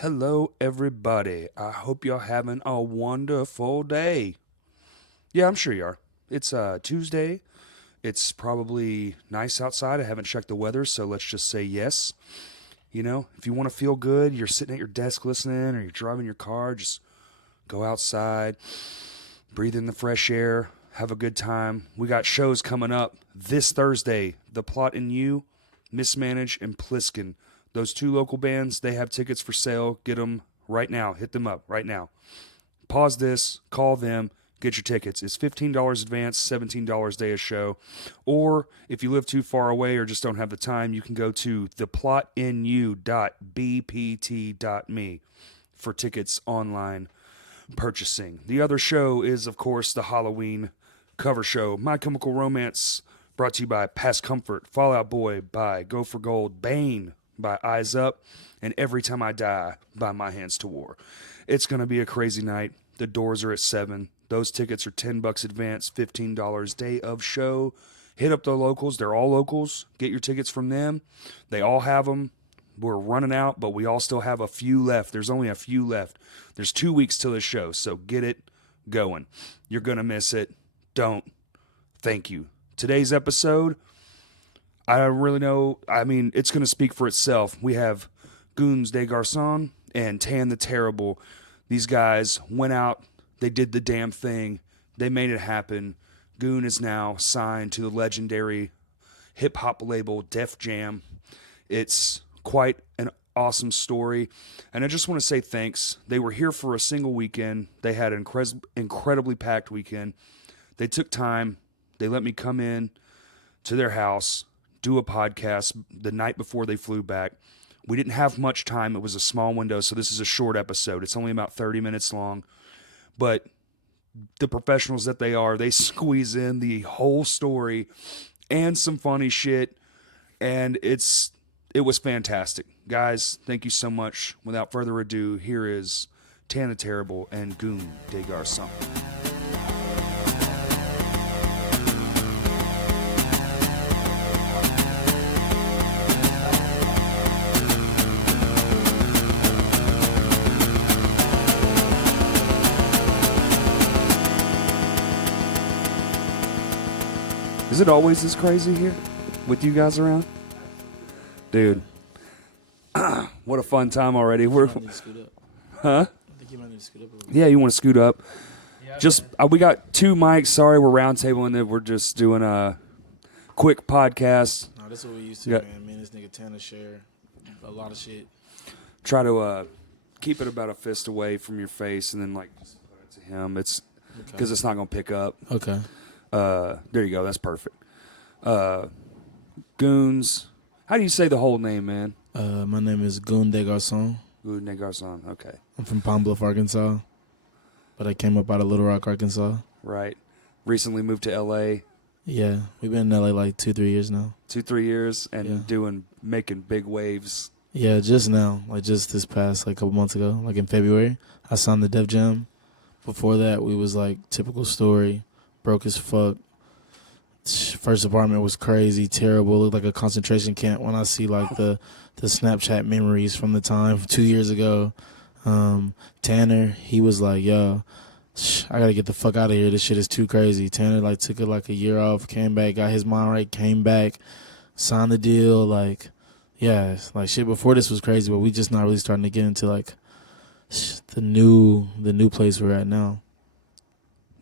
Hello, everybody. I hope you're having a wonderful day. Yeah, I'm sure you are. It's Tuesday. It's probably nice outside. I haven't checked the weather, so let's just say yes. You know, if you want to feel good, you're sitting at your desk listening or you're driving your car, just go outside, breathe in the fresh air, have a good time. We got shows coming up this Thursday. The Plot and You, Mismanage, and Pliskin. Those two local bands, they have tickets for sale. Get them right now. Hit them up right now. Pause this, call them, get your tickets. It's $15 advance, $17 day of show. Or if you live too far away or just don't have the time, you can go to theplotinu.bpt.me for tickets online purchasing. The other show is, of course, the Halloween cover show, My Chemical Romance, brought to you by Past Comfort, Fall Out Boy by Go for Gold, Bane by Eyes Up, and Every Time I Die by My Hands to War. It's going to be a crazy night. The doors are at 7. Those tickets are $10 advance, $15 day of show. Hit up the locals. They're all locals. Get your tickets from them. They all have them. We're running out, but we all still have a few left. There's only a few left. There's 2 weeks till the show, so get it going. You're going to miss it. Don't. Thank you. Today's episode, I don't really know. I mean, it's going to speak for itself. We have Goons de Garcon and Tan the Terrible. These guys went out. They did the damn thing. They made it happen. Goon is now signed to the legendary hip-hop label Def Jam. It's quite an awesome story. And I just want to say thanks. They were here for a single weekend. They had an incredibly packed weekend. They took time. They let me come in to their house, do a podcast the night before they flew back. We didn't have much time. It was a small window, so this is a short episode. It's only about 30 minutes long. But the professionals that they are, they squeeze in the whole story and some funny shit, and it was fantastic. Guys, thank you so much. Without further ado, here is Tan the Terrible and Goon de Garcon. Is it always this crazy here with you guys around? Dude, what a fun time already. You might need to scoot up. Huh? I think you might need to scoot up a little bit. Yeah, you want to scoot up. Yeah, Just we got 2 mics. Sorry, we're roundtabling it. We're just doing a quick podcast. No, this is what we used to, Yeah. man. Me and this nigga Tanner share a lot of shit. Try to keep it about a fist away from your face and then like just put it to him. It's because it's not going to pick up. Okay. There you go. That's perfect. Goons. How do you say the whole name, man? My name is Goon de Garcon. Goon de Garcon. Okay. I'm from Palm Bluff, Arkansas. But I came up out of Little Rock, Arkansas. Right. Recently moved to L.A. Yeah. We've been in LA like 2-3 years now. 2-3 years and Yeah. making big waves. Yeah, just now. Like just this past like couple months ago, like in February, I signed the Def Jam. Before that, we was like typical story, broke as fuck. First apartment was crazy, terrible. Looked like a concentration camp when I see like the Snapchat memories from the time 2 years ago. Tanner, he was like, yo, I gotta get the fuck out of here. This shit is too crazy. Tanner like took it like a year off, came back, got his mind right, came back, signed the deal. Like, yeah, like shit before this was crazy, but we just not really starting to get into like the new place we're at now.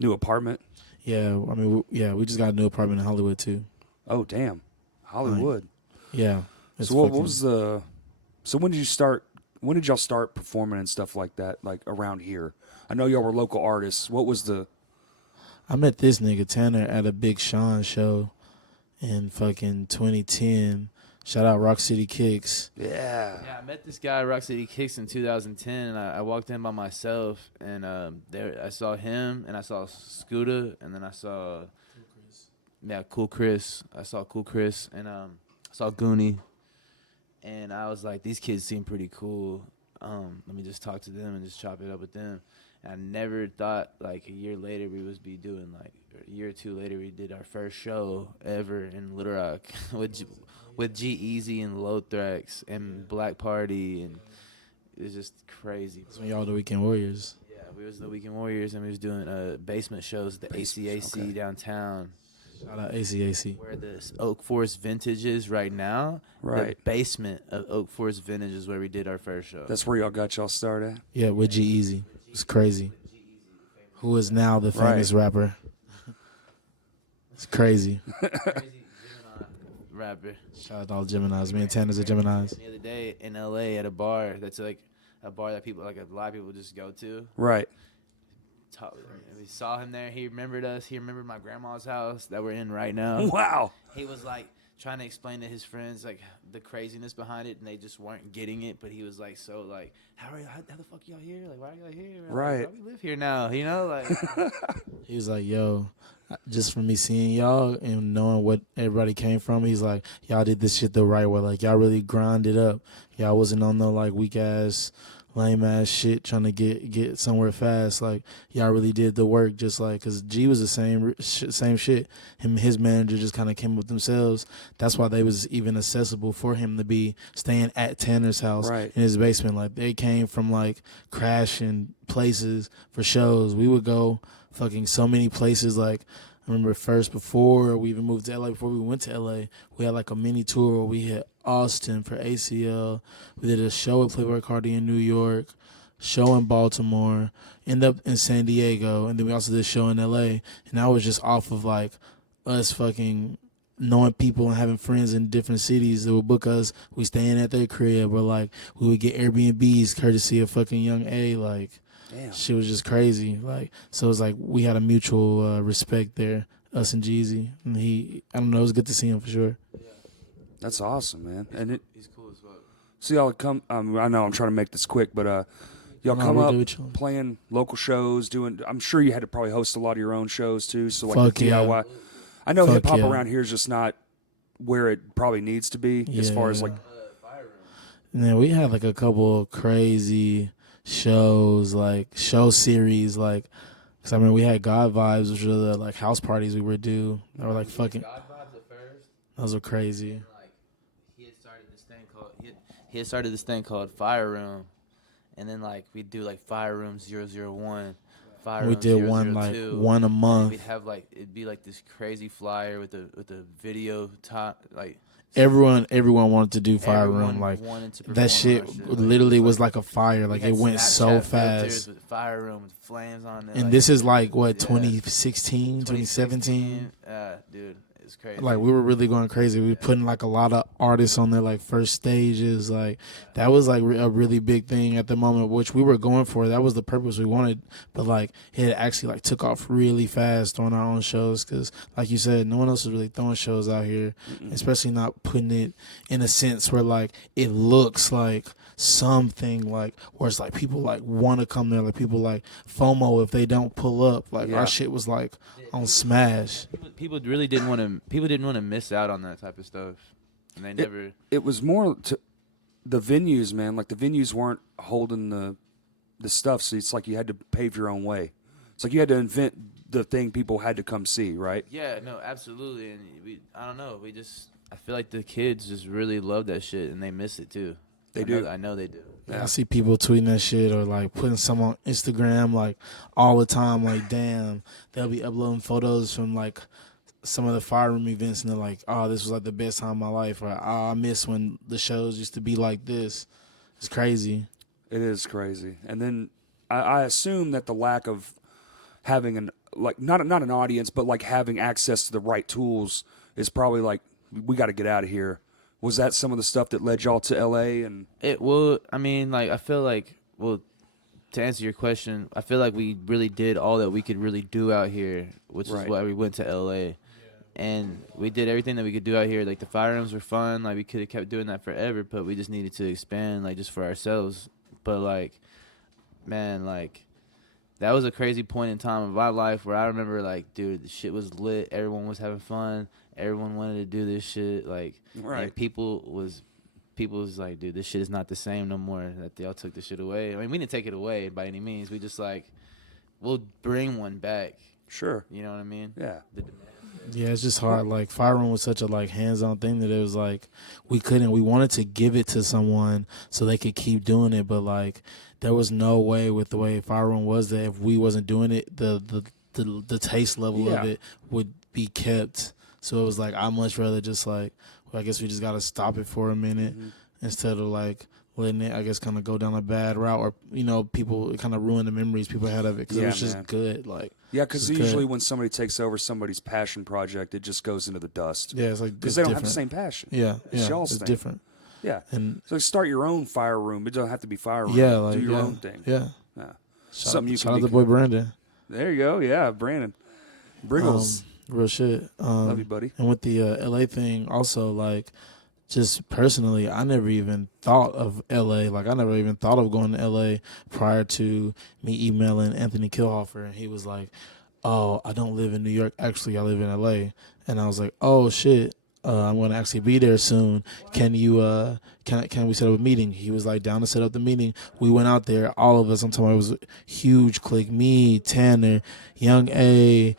New apartment. Yeah, I mean, we just got a new apartment in Hollywood too. Oh, damn. Hollywood. Yeah. So what was the... So when did you start... When did y'all start performing and stuff like that, like around here? I know y'all were local artists. What was the... I met this nigga Tanner at a Big Sean show in fucking 2010. Shout out Rock City Kicks. Yeah. Yeah, I met this guy at Rock City Kicks in 2010, and I walked in by myself, and there I saw him, and I saw Scooter, and then I saw Cool Chris. I saw Cool Chris, and I saw Goonie, and I was like, these kids seem pretty cool. Let me just talk to them and just chop it up with them. And I never thought like a year later we was be doing like a year or two later we did our first show ever in Little Rock with G-Eazy and Lothrax and Black Party, and it's just crazy. That's when y'all the Weekend Warriors. Yeah, we was the Weekend Warriors, and we was doing basement shows at the ACAC downtown. Shout out ACAC. Where the Oak Forest Vintage is right now. Right. The basement of Oak Forest Vintage is where we did our first show. That's where y'all got y'all started at? Yeah, with G-Eazy. It's crazy. Who is now the famous rapper. It's crazy. Crazy Gemini rapper. Shout out to all the Geminis. Me and Tanner's are Geminis. The other day in LA at a bar that's like a bar that people, like a lot of people just go to. Right. We saw him there. He remembered us. He remembered my grandma's house that we're in right now. Wow. He was like trying to explain to his friends like the craziness behind it, and they just weren't getting it. But he was like, so like, how the fuck y'all here? Like, why are y'all here? Right. Like, why we live here now? You know, like. He was like, yo, just from me seeing y'all and knowing what everybody came from, he's like, y'all did this shit the right way. Like, y'all really grinded up. Y'all wasn't on no, like, weak-ass, lame-ass shit trying to get somewhere fast. Like, y'all really did the work just like, because G was the same shit. Him and his manager just kind of came up with themselves. That's why they was even accessible for him to be staying at Tanner's house Right. in his basement. Like, they came from, like, crashing places for shows. We would go fucking so many places. Like, I remember first before we even moved to LA, before we went to LA, we had like a mini tour where we hit Austin for ACL. We did a show at Playboy Cardi in New York, show in Baltimore, end up in San Diego, and then we also did a show in LA. And that was just off of like us fucking knowing people and having friends in different cities that would book us. We staying at their crib, or like we would get Airbnbs courtesy of fucking Young A. Like, Damn. shit was just crazy. Like, so it was like we had a mutual respect there, us and Jeezy. And I don't know, it was good to see him for sure. That's awesome, man. And He's cool as fuck. so y'all come. I know I'm trying to make this quick, but y'all No, come we're up good with you. playing local shows, doing. I'm sure you had to probably host a lot of your own shows too. So like Fuck the yeah. DIY. I know Fuck hip hop yeah. around here is just not where it probably needs to be as far as Yeah. like. And then we had like a couple of crazy shows, like show series, like, because I remember we had God Vibes, which were the like house parties we would do. They were like fucking, God Vibes at first. those were crazy. And, like, he had started this thing called Fire Room, and then like we'd do like Fire Room 001, Fire We Room did one 002. like one a And month. we'd have like it'd be like this crazy flyer with the video top like. Everyone wanted to do Fire Everyone Room. Like, wanted to perform that shit on our literally Like, was like a fire. we Like, had it went so Snapchat filters fast. With Fire Room with flames on it. And like, this is like, what, yeah. 2016, 2017? Dude, it's crazy. Like, we were really going crazy. We were putting like a lot of artists on their like first stages. Like, that was like a really big thing at the moment, which we were going for. That was the purpose we wanted. But like, it actually like took off really fast on our own shows, because like you said, no one else is really throwing shows out here, especially not putting it in a sense where like it looks like something, like where it's like people like want to come there, like people like FOMO if they don't pull up. Like, Yeah. our shit was like on smash. People really didn't want to. People didn't want to miss out on that type of stuff, and they never. It was more to the venues, man. Like the venues weren't holding the stuff, so it's like you had to pave your own way. It's like you had to invent the thing people had to come see, right? Yeah, no, absolutely, and I don't know. I feel like the kids just really love that shit, and they miss it too. They do. I know they do. Yeah. I see people tweeting that shit or like putting some on Instagram like all the time. Like, damn, they'll be uploading photos from like some of the Fire Room events, and they're like, oh, this was like the best time of my life, or oh, I miss when the shows used to be like this. It's crazy. It is crazy. And then I assume that the lack of having an like not an audience, but like having access to the right tools is probably like, we got to get out of here. Was that some of the stuff that led y'all to LA? And I mean, like, I feel like, well, to answer your question, I feel like we really did all that we could really do out here, which Right. is why we went to LA. And we did everything that we could do out here. Like, the Fire Rooms were fun. Like, we could have kept doing that forever, but we just needed to expand, like, just for ourselves. But, like, man, like, that was a crazy point in time of my life where I remember, like, dude, the shit was lit. Everyone was having fun. Everyone wanted to do this shit. Like, Right. and people was like, dude, this shit is not the same no more. That y'all took the shit away. I mean, we didn't take it away by any means. We just like, we'll bring one back. sure, You know what I mean? yeah. The demand. Yeah, it's just hard. Like Fire Room was such a like hands-on thing that it was like we couldn't. We wanted to give it to someone so they could keep doing it, but like there was no way with the way Fire Room was that if we wasn't doing it, the taste level of it would be kept. So it was like I'd much rather just like well, I guess we just gotta stop it for a minute instead of like letting it, I guess, kind of go down a bad route, or people kind of ruin the memories people had of it because it was just good. Like because usually when somebody takes over somebody's passion project, it just goes into the dust. Yeah, it's like because they don't have the same passion. Yeah, it's y'all's it's thing. Different. Yeah, and so start your own Fire Room. It doesn't have to be Fire Room. Yeah, like, do your own thing. Yeah, something you shout can. Shout out the boy Brandon. There you go. Yeah, Brandon. Briggles. Real shit. Love you, buddy. And with the LA thing, also like. Just personally, I never even thought of LA. Like I never even thought of going to LA prior to me emailing Anthony Kilhofer, and he was like, "Oh, I don't live in New York. Actually, I live in LA." And I was like, "Oh shit, I'm going to actually be there soon. Can you can we set up a meeting?" He was like down to set up the meeting. We went out there, all of us. I'm talking about it was a huge clique. Me, Tanner, Young A,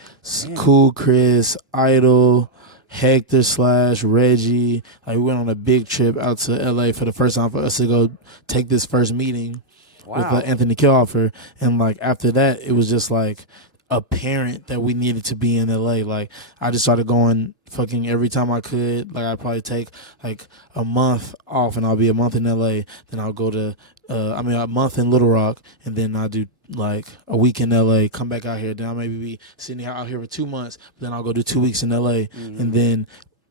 Cool Chris, Idol, Hector / Reggie. Like we went on a big trip out to LA for the first time for us to go take this first meeting with Anthony Kilhofer. And like after that, it was just like apparent that we needed to be in LA. Like I just started going fucking every time I could. Like I'd probably take like a month off and I'll be a month in LA. Then I'll go to a month in Little Rock, and then I'll do like a week in LA, come back out here. Then I'll maybe be sitting out here for 2 months. Then I'll go do 2 weeks in LA. And then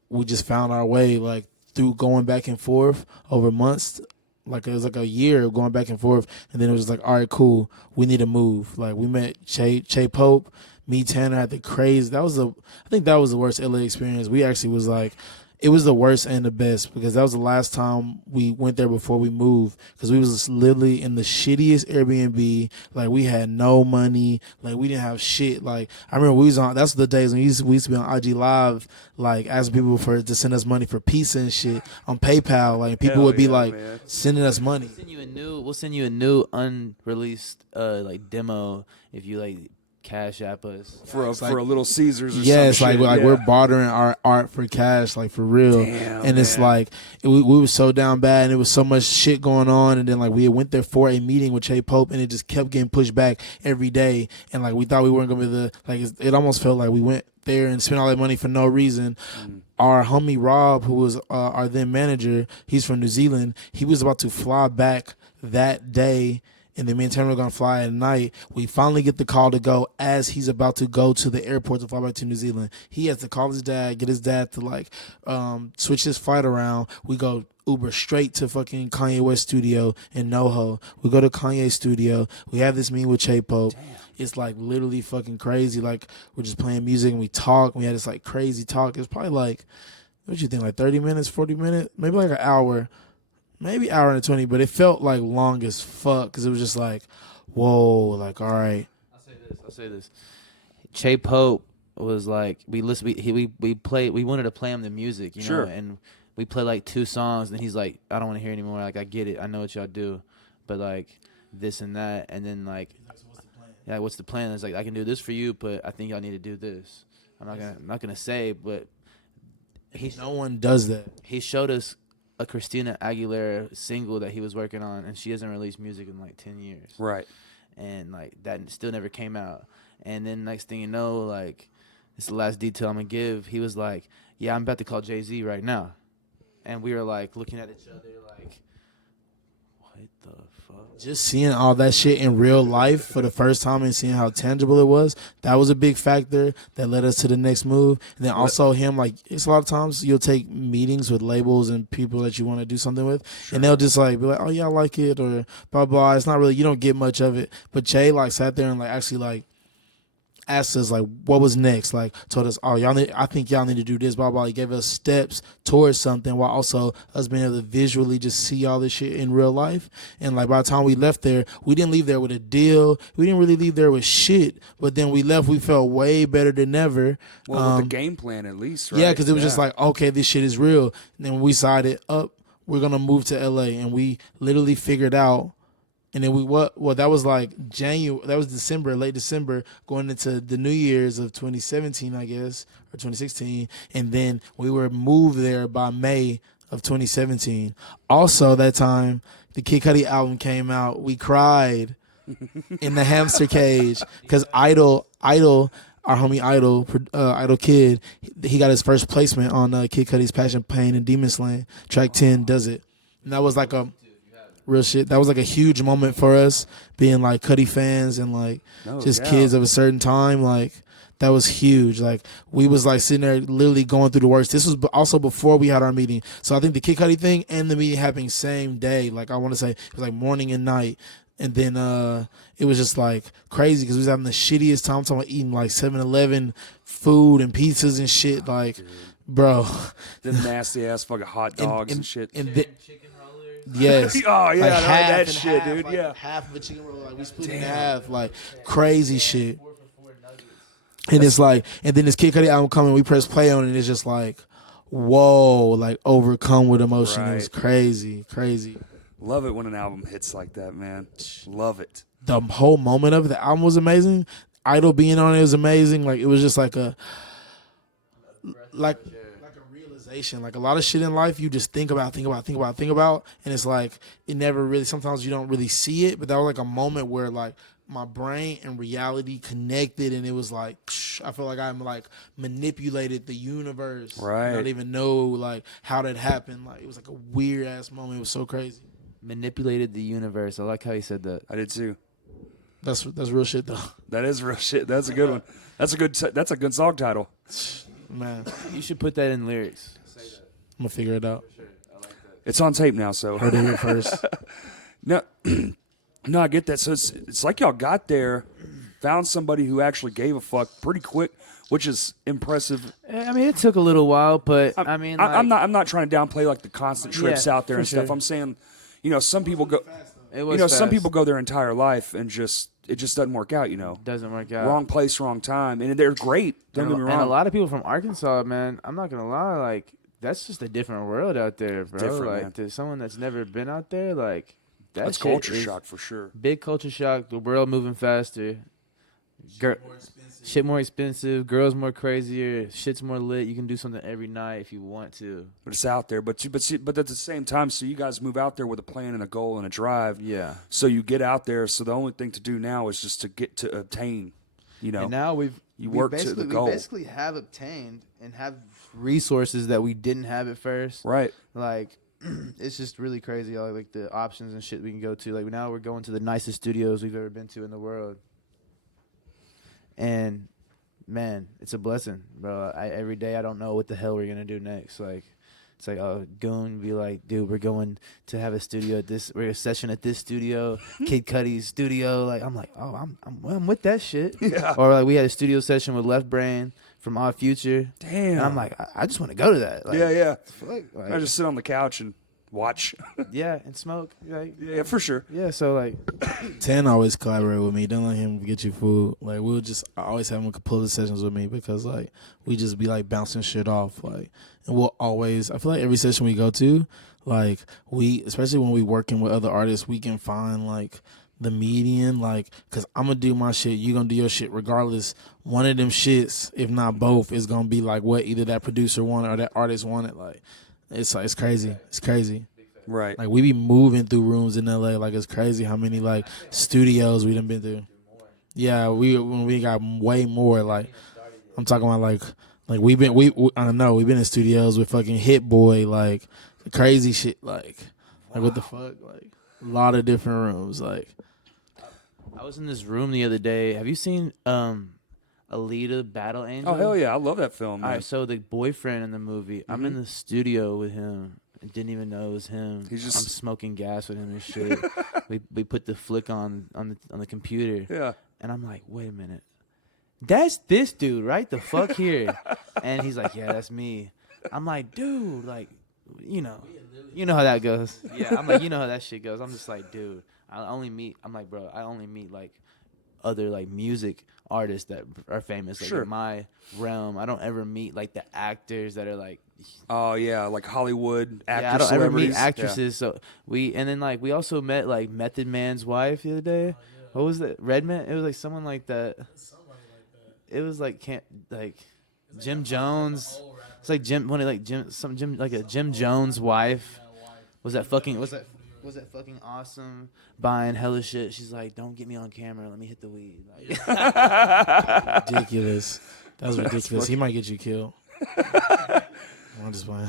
we just found our way like through going back and forth over months. Like it was like a year of going back and forth. And then it was like, all right, cool. We need to move. Like we met Che Pope, me, Tanner at the craze. I think that was the worst LA experience. We actually was like, it was the worst and the best because that was the last time we went there before we moved, because we was literally in the shittiest Airbnb. Like we had no money. Like we didn't have shit. Like I remember we was on, that's the days when we used to be on IG Live, like asking people to send us money for pizza and shit on PayPal. Like people would be like sending us money. We'll send you a new unreleased like demo if you like Cash App us for a Little Caesars or yes, some like shit. We're bartering our art for cash, like for real. Damn, and it's like we were so down bad, and it was so much shit going on. And then like we went there for a meeting with Che Pope, and it just kept getting pushed back every day. And like we thought we weren't gonna be it almost felt like we went there and spent all that money for no reason. Our homie Rob, who was our then manager, he's from New Zealand. He was about to fly back that day. And then me and Tanner were going to fly at night. We finally get the call to go as he's about to go to the airport to fly back to New Zealand. He has to call his dad, get his dad to switch his flight around. We go Uber straight to fucking Kanye West studio in NoHo. We go to Kanye's studio. We have this meeting with Che Pope. Damn. It's like literally fucking crazy. Like we're just playing music and we talk. We had this like crazy talk. It was probably like, what you think, like 30 minutes, 40 minutes, maybe like an hour. Maybe hour and 20, but it felt like long as fuck because it was just like, whoa, like all right. I'll say this. Che Pope was like, we wanted to play him the music, you know, and we played like 2 songs, and he's like, I don't want to hear anymore. Like I get it, I know what y'all do, but like this and that, and then like, what's the plan? It's like I can do this for you, but I think y'all need to do this. I'm not gonna say, but no one does that. He showed us a Christina Aguilera single that he was working on, and she hasn't released music in like 10 years. Right. And like that still never came out. And then next thing you know, like, it's the last detail I'm gonna give. He was like, yeah, I'm about to call Jay-Z right now. And we were like looking at each other like, what the fuck? Just seeing all that shit in real life for the first time and seeing how tangible it was, that was a big factor that led us to the next move. And then also him, like, it's a lot of times you'll take meetings with labels and people that you want to do something with, and they'll just like be like, oh yeah, I like it, or blah blah. It's not really, you don't get much of it. But Che like sat there and like actually like asked us like what was next, like told us, oh I think y'all need to do this, blah blah. He gave us steps towards something while also us being able to visually just see all this shit in real life. And like by the time we left there, we didn't leave there with a deal. We didn't really leave there with shit. But then we left, we felt way better than ever. Well, with the game plan at least, right? Yeah, because it was just like, okay, this shit is real. And then when we decided up, we're gonna move to LA, and we literally figured out And then that was like January, that was December, late December, going into the New Year's of 2017, I guess, or 2016. And then we were moved there by May of 2017. Also, that time, the Kid Cudi album came out. We cried in the hamster cage because Idol, our homie Idol Kid, he got his first placement on Kid Cudi's Passion, Pain, and Demon Slaying. Track 10 does it. And that was like a real shit. That was like a huge moment for us, being like Cudi fans and like kids of a certain time. Like that was huge. Like we was like sitting there literally going through the works. This was also before we had our meeting. So I think the Kid Cudi thing and the meeting happening same day. Like I want to say it was like morning and night. And then it was just like crazy because we was having the shittiest time. I'm talking about eating like 7-Eleven food and pizzas and shit. Like, bro, the nasty ass fucking hot dogs and shit. Yes. Oh yeah, like that shit, dude. Like yeah, half of a chicken roll, like we split in half, like crazy shit. And it's like, and then this Kid Cudi album coming, we press play on it, and it's just like, whoa, like overcome with emotion. It was crazy. Love it when an album hits like that, man. Love it. The whole moment of the album was amazing. Idol being on it was amazing. Like it was just like a realization. Like a lot of shit in life you just think about, and it's like it never really. Sometimes you don't really see it, but that was like a moment where like my brain and reality connected, and it was like I feel like I'm like manipulated the universe. Right. I don't even know like how that happened. Like it was like a weird ass moment. It was so crazy. Manipulated the universe. I like how he said that. I did too. That's real shit though. That is real shit. That's a good one. That's a good song title. Man, You should put that in lyrics. I'm gonna figure it out. It's on tape now, so Heard it here first. no, no, I get that. So it's like y'all got there, found somebody who actually gave a fuck pretty quick, which is impressive. I mean, it took a little while, but I'm not trying to downplay like the constant trips out there and stuff. sure. I'm saying, some people go. It was Some fast. people go their entire life and it just doesn't work out. Doesn't work out. Wrong place, wrong time, and they're great. Don't get me wrong. And a lot of people from Arkansas, man, I'm not gonna lie, like that's just a different world out there, bro. Different, like man. to someone that's never been out there, like That's shit culture is shock for sure. Big culture shock. The world moving faster. Shit more expensive. Girls more crazier. Shit's more lit. You can do something every night if you want to. But it's out there. But at the same time, so you guys move out there with a plan and a goal and a drive. Yeah. So you get out there. So the only thing to do now is just to get to obtain. And now we work to the goal. We basically have obtained and have resources that we didn't have at first. Right. Like, it's just really crazy. Like the options and shit we can go to. Like now we're going to the nicest studios we've ever been to in the world. And man, it's a blessing, bro. Every day I don't know what the hell we're gonna do next. Like, it's like, Goon be like, dude, we're going to have a studio we're a session at this studio, Kid Cudi's studio. Like, I'm like, I'm with that shit. Yeah. Or like we had a studio session with Left Brain from Odd Future. Damn. And I'm like, I just want to go to that. Like, yeah. Fuck, like, I just sit on the couch and watch. yeah, and smoke. Like, Yeah, for sure. yeah. So like, 10 always collaborate with me. Don't let him get you food. Like I always have him pull the sessions with me because like we just be like bouncing shit off. Like, and we'll always. I feel like every session we go to, like especially when we working with other artists, we can find like the median. Like, cause I'm gonna do my shit, you gonna do your shit. Regardless, one of them shits, if not both, is gonna be like what either that producer wanted or that artist wanted. Like. It's crazy. It's crazy. Right. Like we be moving through rooms in LA. Like it's crazy how many like studios we done been through. Yeah, we got way more. Like I'm talking about like we I don't know. We've been in studios with fucking Hit Boy. Like crazy shit. Like what the fuck? Like a lot of different rooms. Like I was in this room the other day. Have you seen Alita Battle Angel? Oh hell yeah, I love that film. All Man. right, so the boyfriend in the movie, I'm in the studio with him. I didn't even know it was him. I'm smoking gas with him and shit. we put the flick on the computer. Yeah. And I'm like, wait a minute, that's this dude, right? The fuck here? And he's like, yeah, that's me. I'm like, dude, like, you know how that goes. Yeah, I'm like, you know how that shit goes. I'm just like, dude, I only meet like other like music artists that are famous. Like Sure. in my realm, I don't ever meet like the actors that are like. Oh yeah, like Hollywood actors. Yeah, I don't ever meet celebrities. actresses. So we also met like Method Man's wife the other day. What was that? Redman? It was like someone like that. It was like Jim Jones. It's like Jim like a Jim Jones wife. Was that fucking awesome? Buying hella shit. She's like, don't get me on camera. Let me hit the weed. Like, Ridiculous. That was ridiculous. He might get you killed. I'm just playing.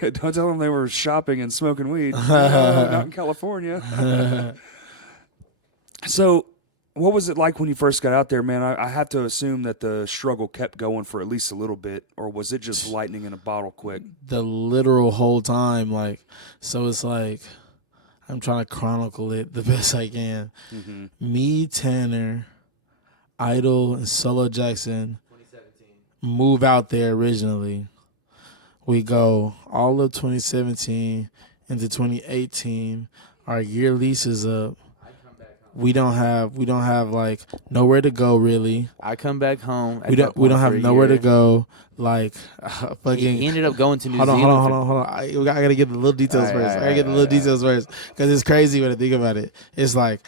Don't tell them they were shopping and smoking weed. No, not in California. So, what was it like when you first got out there, man? I have to assume that the struggle kept going for at least a little bit, or was it just lightning in a bottle quick? The literal whole time, like, so it's like I'm trying to chronicle it the best I can. Mm-hmm. Me, Tanner, Idol, and Solo Jackson move out there originally. We go all of 2017 into 2018. Our year lease is up. We don't have like nowhere to go really. I come back home. We don't have nowhere to go. Like fucking. He ended up going to New Zealand. Hold on. I gotta get the little details first. I gotta get the little details first because it's crazy when I think about it. It's like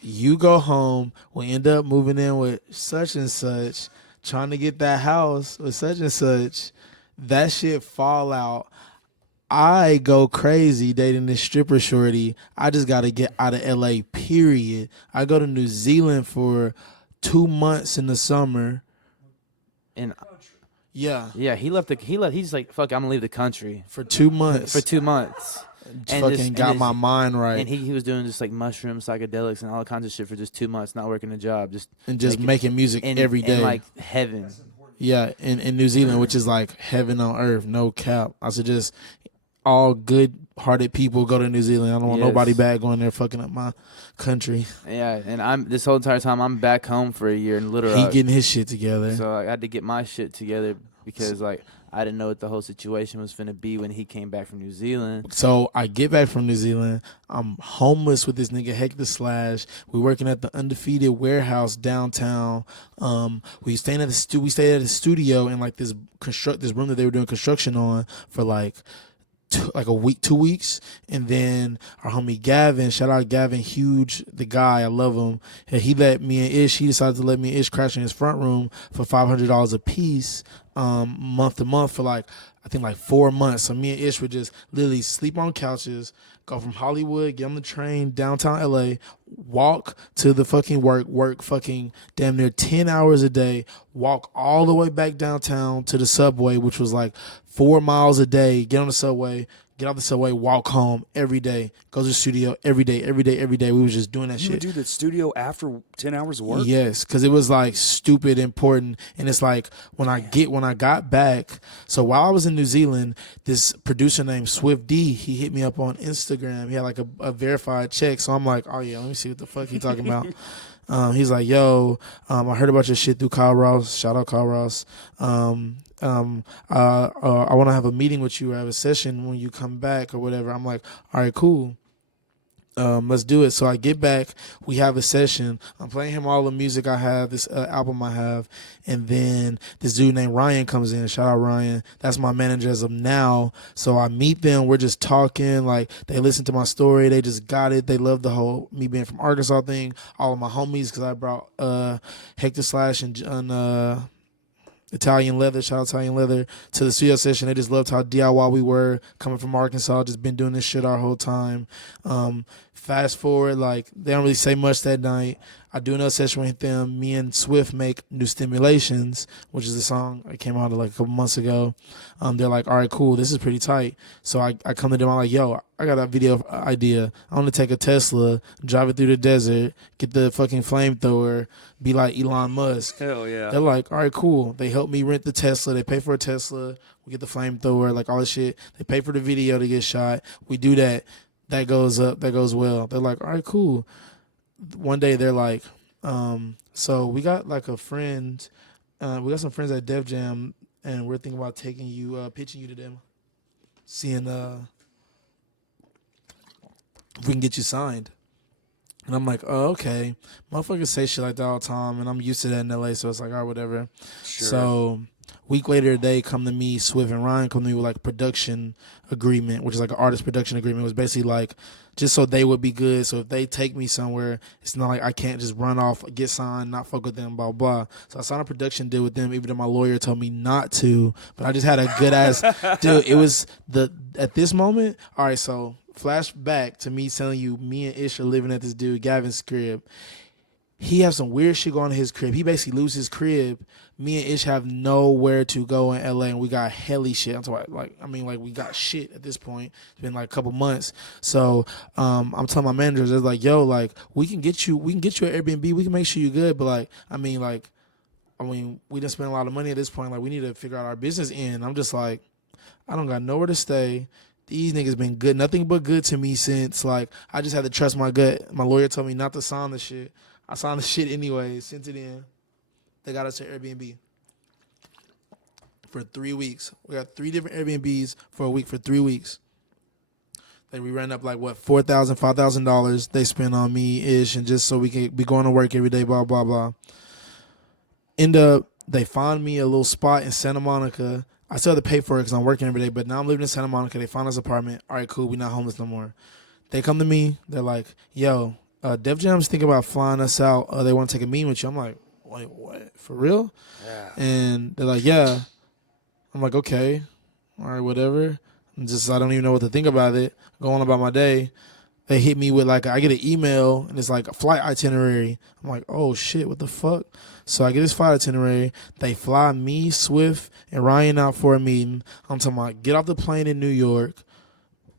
you go home. We end up moving in with such and such, trying to get that house with such and such. That shit fall out. I go crazy dating this stripper shorty. I just got to get out of LA, period. I go to New Zealand for 2 months in the summer. And yeah, he left. He's like, fuck, I'm gonna leave the country for 2 months. For 2 months. And got my mind right. And he was doing just like mushrooms, psychedelics, and all kinds of shit for just 2 months, not working a job, just making music every day. In like heaven. Yeah, in New Zealand, which is like heaven on earth, no cap. I suggest all good-hearted people go to New Zealand. I don't want nobody bad going there fucking up my country. Yeah, and this whole entire time I'm back home for a year in Little Rock. He getting his shit together. So I had to get my shit together because like I didn't know what the whole situation was finna be when he came back from New Zealand. So I get back from New Zealand. I'm homeless with this nigga Hector Slash. We working at the Undefeated warehouse downtown. We stayed at the studio in like this room that they were doing construction on for like a week, 2 weeks, and then our homie Gavin, shout out Gavin, huge, the guy, I love him. He decided to let me and Ish crash in his front room for $500 a piece, month to month for like 4 months. So me and Ish would just literally sleep on couches, go from Hollywood, get on the train downtown LA, walk to the fucking work fucking damn near 10 hours a day, walk all the way back downtown to the subway, which was like 4 miles a day, get on the subway, get off the subway, walk home every day, go to the studio every day. We was just doing that shit. You would do the studio after 10 hours of work? Yes, because it was like stupid important. And it's like when I got back, so while I was in New Zealand, this producer named Swift D, he hit me up on Instagram. He had like a verified check. So I'm like, oh yeah, let me see what the fuck he talking about. He's like, yo, I heard about your shit through Kyle Ross. Shout out Kyle Ross. I want to have a meeting with you or have a session when you come back or whatever. I'm like, all right, cool. Let's do it. So I get back, we have a session. I'm playing him all the music I have, this album I have, and then this dude named Ryan comes in. Shout out Ryan. That's my manager as of now. So I meet them. We're just talking. Like they listen to my story. They just got it. They love the whole me being from Arkansas thing. All of my homies, because I brought Hector Slash and Italian Leather, shout out Italian Leather, to the studio session. They just loved how DIY we were, coming from Arkansas, just been doing this shit our whole time. Fast forward, like, they don't really say much that night. I do another session with them. Me and Swift make New Stimulations, which is a song that came out like a couple months ago. They're like, all right, cool, this is pretty tight. So I come to them, I'm like, yo, I got a video idea. I want to take a Tesla, drive it through the desert, get the fucking flamethrower, be like Elon Musk. Hell yeah. They're like, all right, cool. They help me rent the Tesla. They pay for a Tesla. We get the flamethrower, like all this shit. They pay for the video to get shot. We do that. That goes up. That goes well. They're like, all right, cool. One day they're like, so we got like a friend. We got some friends at Def Jam, and we're thinking about taking you, pitching you to them, seeing if we can get you signed. And I'm like, oh, okay. Motherfuckers say shit like that all the time, and I'm used to that in LA, so it's like, all right, whatever. Sure. So, week later, they come to me, Swift and Ryan come to me with like a production agreement, which is like an artist production agreement. It was basically like, just so they would be good. So if they take me somewhere, it's not like I can't just run off, get signed, not fuck with them, blah, blah. So I signed a production deal with them, even though my lawyer told me not to. But I just had a good ass, dude, it was at this moment, all right, so flashback to me telling you, me and Ish are living at this dude, Gavin's crib. He has some weird shit going on in his crib. He basically loses his crib. Me and Ish have nowhere to go in LA, and we got helly shit. I'm talking about, we got shit at this point. It's been like a couple months. So I'm telling my managers, they're like, yo, like we can get you an Airbnb. We can make sure you're good. But we done spent a lot of money at this point. Like we need to figure out our business end. I'm just like, I don't got nowhere to stay. These niggas been good, nothing but good to me since, like, I just had to trust my gut. My lawyer told me not to sign the shit. I signed the shit anyway, sent it in. They got us to Airbnb for 3 weeks. We got 3 different Airbnbs for a week for 3 weeks. Like we ran up like what, $4,000, $5,000 they spent on me ish, and just so we can be going to work every day, blah blah blah. They found me a little spot in Santa Monica. I still have to pay for it because I'm working every day, but now I'm living in Santa Monica. They found us an apartment. All right, cool. We're not homeless no more. They come to me. They're like, yo, Def Jam's thinking about flying us out. They want to take a meeting with you. I'm like, wait, what? For real? Yeah. And they're like, yeah. I'm like, okay. All right, whatever. I don't even know what to think about it. Going about my day. They hit me with I get an email and it's like a flight itinerary. I'm like, oh shit, what the fuck? So I get this flight itinerary. They fly me, Swift, and Ryan out for a meeting. I'm talking about get off the plane in New York.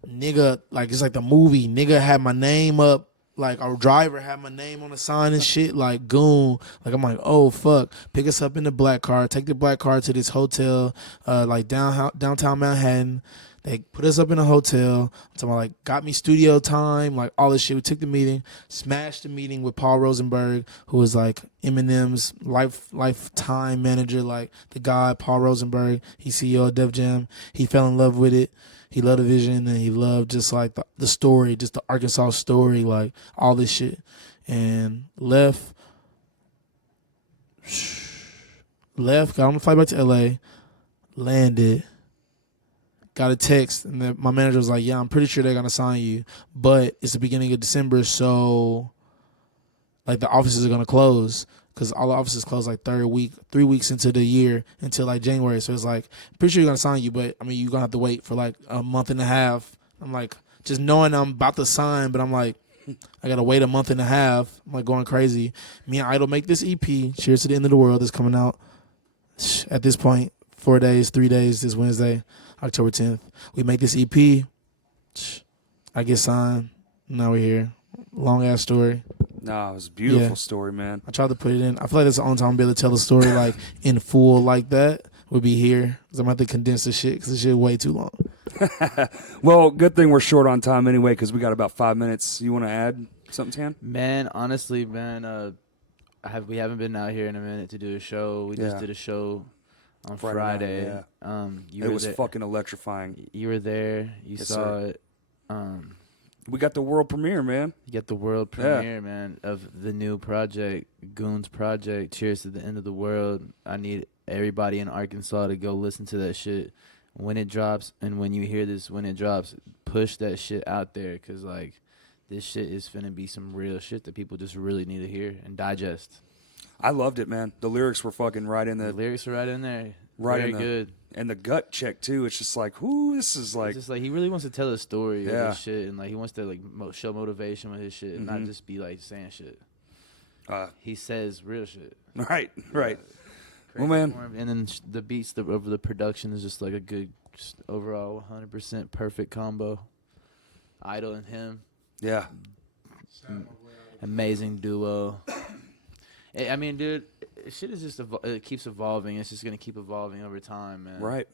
Nigga, it's like the movie. Nigga had my name up. Like our driver had my name on the sign and shit. Like Goon. I'm like, oh fuck. Pick us up in the black car. Take the black car to this hotel, downtown Manhattan. They put us up in a hotel. So got me studio time, all this shit. We took the meeting, smashed the meeting with Paul Rosenberg, who was Eminem's lifetime manager, the guy, Paul Rosenberg. He's CEO of Def Jam. He fell in love with it. He loved the vision, and he loved just the story, just the Arkansas story, all this shit. And left, got on the flight back to LA, landed. Got a text, and then my manager was like, yeah, I'm pretty sure they're going to sign you, but it's the beginning of December, so, the offices are going to close, because all the offices close, 3 weeks into the year, until, January, so it's pretty sure you're going to sign you, but, you're going to have to wait for, a month and a half. I'm just knowing I'm about to sign, but I'm I got to wait a month and a half. I'm, going crazy. Me and Idol make this EP, Cheers to the End of the World, that's coming out, at this point, 3 days, this Wednesday. October 10th. We make this EP. I get signed. Now we're here. Long ass story. No, it was a beautiful story, man. I tried to put it in. I feel like that's the only time I'll be able to tell the story in full like that. Would be here. Because I'm going to have to condense the shit because the shit way too long. Well, good thing we're short on time anyway because we got about 5 minutes. You want to add something, Tan? Man, honestly, man, we haven't been out here in a minute to do a show. We just did a show on Friday. Night, yeah. It was fucking electrifying. You were there. You saw it. We got the world premiere, man. You got the world premiere, man, of the new project, Goon's project, Cheers to the End of the World. I need everybody in Arkansas to go listen to that shit when it drops. And when you hear this, when it drops, push that shit out there because, this shit is finna be some real shit that people just really need to hear and digest. I loved it, man. The lyrics were fucking right in the lyrics are right in there. Right Very good. And the gut check, too. It's just whoo, this is It's just he really wants to tell a story of his shit. And, he wants to, show motivation with his shit and not just be, saying shit. He says real shit. Right. Well, man. And then the beats over the production is just, a good, just overall 100% perfect combo. Idol and him. Yeah. Amazing duo. I mean, dude, shit is just it keeps evolving. It's just gonna keep evolving over time, man. Right.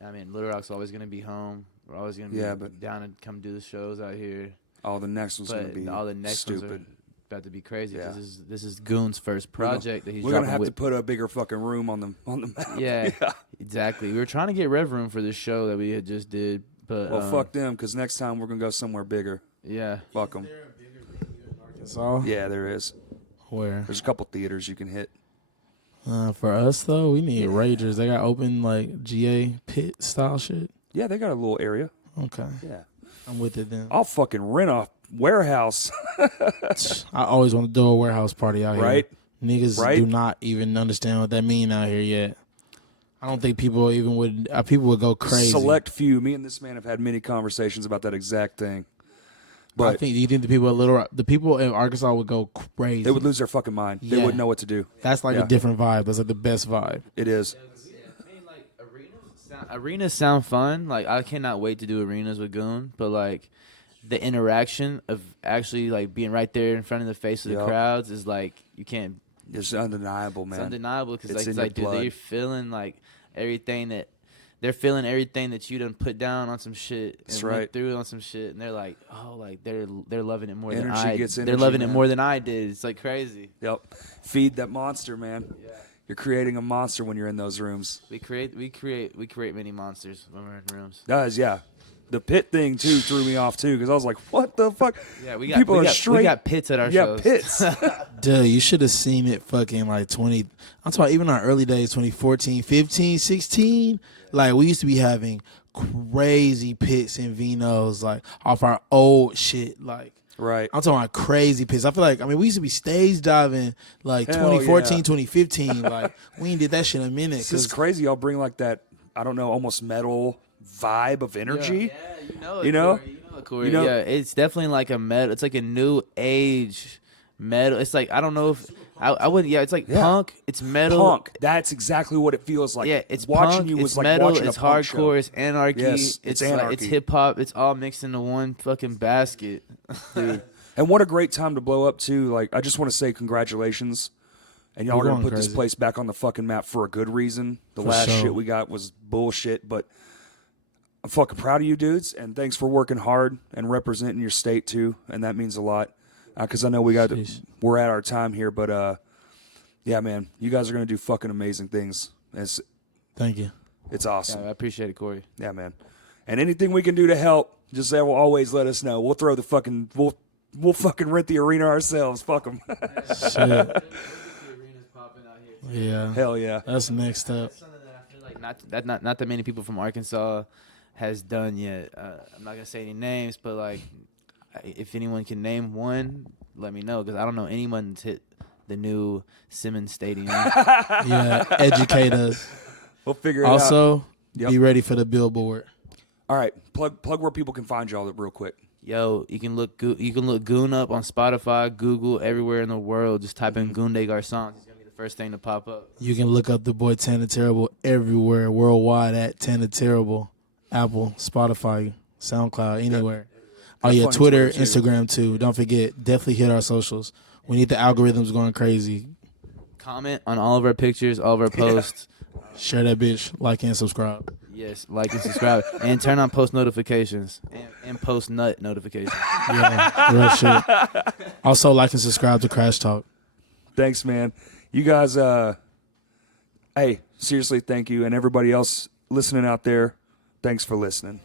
I mean, Little Rock's always gonna be home. We're always gonna be down to come do the shows out here. All the next one's gonna be all the next stupid. Ones are about to be crazy. Yeah. This is Goon's first project that he's. We're gonna have to put a bigger fucking room on the map. Yeah, exactly. We were trying to get Rev Room for this show that we had just did, but fuck them, because next time we're gonna go somewhere bigger. Yeah. Fuck them. Arkansas? Yeah, there is. Where? There's a couple theaters you can hit. For us though, we need Ragers. They got open like GA pit style shit. Yeah, they got a little area. Okay, Yeah. I'm with it then. I'll fucking rent a warehouse. I always want to do a warehouse party out here. Right? Niggas Right? do not even understand what that mean out here yet. I don't think people even would. People would go crazy. Select few. Me and this man have had many conversations about that exact thing. I But think you think the people in Arkansas would go crazy. they would lose their fucking mind. They Yeah. wouldn't know what to do. That's like Yeah. a different vibe. That's like the best vibe. It is. I mean, like arenas sound fun. Like I cannot wait to do arenas with Goon. But like the interaction of actually like being right there in front of the face of the Yep. crowds is like you can't. It's undeniable, man. It's undeniable because It's like, in your dude, blood. they're feeling like everything that. They're feeling everything that you done put down on some shit and That's went right. through on some shit, and they're like, oh, like they're loving it more than Energy I. gets They're energy, loving man. it more than I did. It's like crazy. Yep. Feed that monster, man. Yeah. You're creating a monster when you're in those rooms. We create many monsters when we're in rooms. Guys, yeah. The pit thing too threw me off too because I was like, "What the fuck?" Yeah, we got People we are got, straight. we got pits at our Yeah, shows. pits. Dude, you should have seen it fucking like 20. I'm talking even our early days, 2014, 15, 16. Like, we used to be having crazy pits and Vinos, like, off our old shit. Like, Right. I'm talking about crazy pits. I feel like, we used to be stage diving like Hell 2014, yeah. 2015. Like, we ain't did that shit in a minute. This is 'cause- crazy. Y'all bring like that, I don't know, almost metal vibe of energy. Yeah, you know it. You know? Corey. You know it, Corey. You know- Yeah, it's definitely like a metal. It's like a new age metal. It's like I don't know if I wouldn't. Yeah, it's like Yeah. punk. It's metal. Punk. That's exactly what it feels like. Yeah, it's watching punk, you it's was like metal, watching it's a punk hardcore, show. it's anarchy, Yes, it's like, anarchy. it's hip hop, it's all mixed into one fucking basket. Dude. And what a great time to blow up too. Like, I just want to say congratulations. And y'all We're are gonna going put this crazy. place back on the fucking map for a good reason. The For last sure. shit we got was bullshit, but I'm fucking proud of you dudes, and thanks for working hard and representing your state too, and that means a lot. Because I know Sheesh. we're at our time here, but yeah, man, you guys are gonna do fucking amazing things. Thank you. It's awesome. Yeah, I appreciate it, Corey. Yeah, man. And anything we can do to help, just always let us know. We'll throw the fucking we'll fucking rent the arena ourselves. Fuck them. Shit. Yeah. Hell yeah. That's next up. That's something that I feel like not that many people from Arkansas has done yet. I'm not gonna say any names, but like, if anyone can name one, let me know because I don't know anyone that's hit the new Simmons Stadium. Yeah. Educate us. We'll figure it out. Also, Yep. be ready for the billboard. All right, plug where people can find y'all real quick. Yo, you can look Goon up on Spotify, Google, everywhere in the world. Just type in Goon de Garcons. It's gonna be the first thing to pop up. You can look up the boy Tana Terrible everywhere, worldwide at Tana Terrible. Apple, Spotify, SoundCloud, anywhere. Oh yeah, Definitely Twitter, Twitter, too. Instagram too. Don't forget, definitely hit our socials. We need the algorithms going crazy. Comment on all of our pictures, all of our posts. Share that bitch, like and subscribe. Yes, like and subscribe, and turn on post notifications and post nut notifications. Yeah, real shit. Also, like and subscribe to Crash Talk. Thanks, man. You guys, hey, seriously, thank you, and everybody else listening out there, thanks for listening.